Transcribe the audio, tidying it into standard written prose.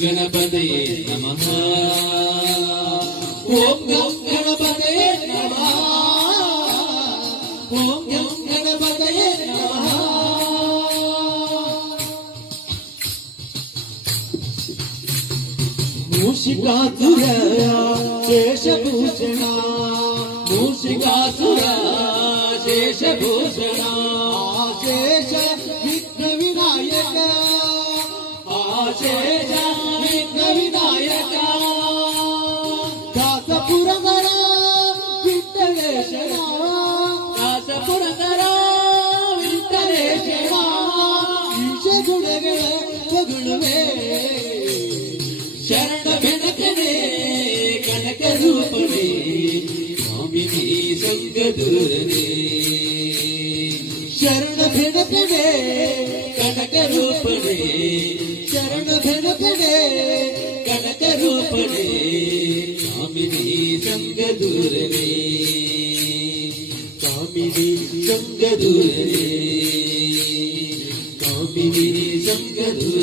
ಗಣಪತಯೇ ನಮಃ. ಓಂ ಗಂ ಗಣಪತಯೇ ನಮಃ. ಓಂ ಗಂ ಗಣಪತಯೇ ನಮಃ. ಮೂಷಿಕಾಸುರ ಶೇಷಭೂಷಣ, ಮೂಷಿಕಾಸುರ ಶೇಷಭೂಷಣ, ಶೇಷ ವಿಘ್ನ ವಿನಾಯಕ, ಶೇಷ ವಿಘ್ನ ವಿನಾಯಕ, ದಾಸಪುರದರ ವಿಠ್ಠಲೇಶನ, ದಾಸಪುರದರ ವಿಠ್ಠಲೇಶನ, ಈಶ ಗುಣಗಳ ಹೊಗಳುವೆ, ಶರಣ ಬೆನಕನೇ ಕನಕ ರೂಪನೇ, ಸ್ವಾಮಿನಿ ಸಂಗದೂರನೇ, ಶರಣ ಬೆನಕನೇ ಕನಕ ರೂಪನೇ, ಶರಣ ಬೆನಕನೇ ಕನಕ ರೂಪನೇ, ಸ್ವಾಮಿನಿ ಸಂಗದೂರನೇ, ಸ್ವಾಮಿನಿ ಸಂಗದೂರನೇ, ಸ್ವಾಮಿನಿ ಸಂಗದೂರನೇ.